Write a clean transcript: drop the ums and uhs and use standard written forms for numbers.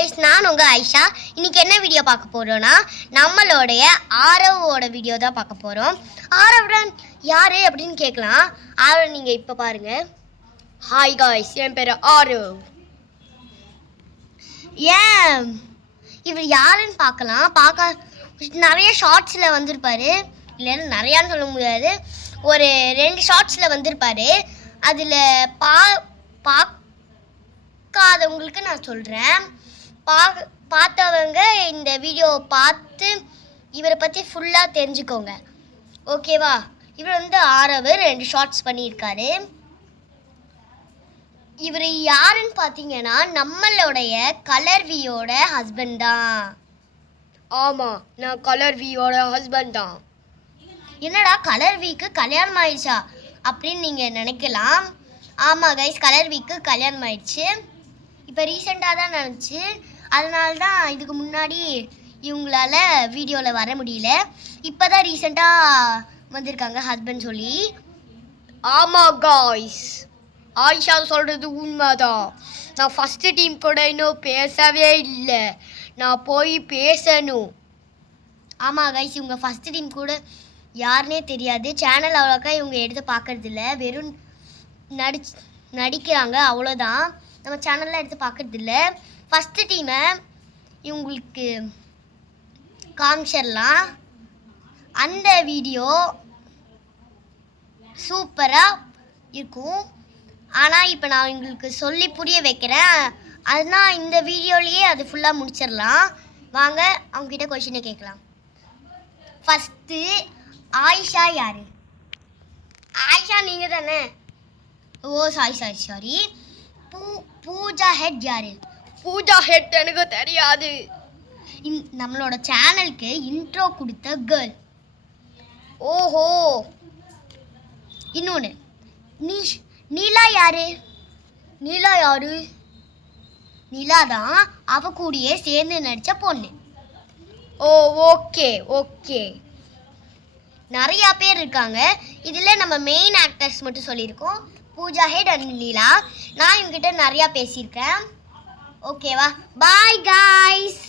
guys, நான் உங்க ஆயிஷா. இன்னைக்கு என்ன வீடியோ பார்க்க போறோம்னா நம்மளுடைய ஆரவோட வீடியோ தான் பார்க்க போறோம். ஆரவ் யாரு அப்படின்னு கேட்கலாம். ஆரவ் நீங்க இப்ப பாருங்க. ஹாய் guys, என் பேரு ஆரவ். ஏன் இவர் யாருன்னு பார்க்கலாம். நிறைய ஷார்ட்ஸில் வந்திருப்பாரு. இல்லைன்னா நிறையான்னு சொல்ல முடியாது, ஒரு 2 ஷார்ட்ஸில் வந்திருப்பாரு. அதில் பார்க்காதவங்களுக்கு நான் சொல்கிறேன், பார்த்தவங்க இந்த வீடியோ பார்த்து இவரை பற்றி ஃபுல்லாக தெரிஞ்சுக்கோங்க, ஓகேவா? இவர் ஆரவு 2 ஷார்ட்ஸ் பண்ணியிருக்காரு. இவர் யாருன்னு பார்த்தீங்கன்னா நம்மளுடைய கலர்வியோட ஹஸ்பண்ட் தான். ஆமாம், நான் கலர்வியோட ஹஸ்பண்ட் தான். என்னடா கலர்விக்கு கல்யாணம் ஆயிடுச்சா அப்படின்னு நீங்கள் நினைக்கலாம். ஆமாம் கைஸ், கலர்விக்கு கல்யாணம் ஆயிடுச்சு. இப்போ ரீசெண்டாக தான் நினச்சி, அதனால தான் இதுக்கு முன்னாடி இவங்களால வீடியோவில் வர முடியல. இப்போ தான் ரீசெண்டாக வந்திருக்காங்க ஹஸ்பண்ட் சொல்லி. ஆமாம் காய்ஸ், ஆயிஷா சொல்கிறது உண்மைதான். நான் ஃபஸ்ட்டு டீம் கூட இன்னும் பேசவே இல்லை, நான் போய் பேசணும். ஆமாம் கைஸ், இவங்க ஃபஸ்ட்டு டீம் கூட யாருன்னே தெரியாது. சேனல் அவ்வளோக்கா இவங்க எடுத்து பார்க்கறதில்ல, வெறும் நடிக்கிறாங்க அவ்வளோதான். நம்ம சேனலில் எடுத்து பார்க்கறதில்ல. ஃபஸ்ட்டு டீமை இவங்களுக்கு காமிச்சிடலாம். அந்த வீடியோ சூப்பராக இருக்கும். ஆனால் இப்போ நான் உங்களுக்கு சொல்லி புரிய வைக்கிறேன், அதனால் இந்த வீடியோலேயே அது ஃபுல்லாக முடிச்சிடலாம். வாங்க அவங்ககிட்ட கொஷினை கேட்கலாம். ஃபஸ்ட்டு ஆயிஷா யார்? ஆயிஷா நீங்கள் தானே? ஓ சாரி. பூஜா ஹெட் யார்? பூஜா ஹெட் எனக்கு தெரியாது. நம்மளோட சேனலுக்கு இன்ட்ரோ கொடுத்த கேர்ள். ஓஹோ. இன்னொன்று, நீலா யாரு? நீலா யாரு? நீலா தான் அவ கூடயே சேர்ந்து நடித்த பொண்ணு. ஓ ஓகே. நிறையா பேர் இருக்காங்க. இதில் நம்ம மெயின் ஆக்டர்ஸ் மட்டும் சொல்லியிருக்கோம், பூஜா ஹெட் அண்ட் நீலா. நான் இவங்ககிட்ட நிறையா பேசியிருக்கேன், ஓகேவா? Bye guys.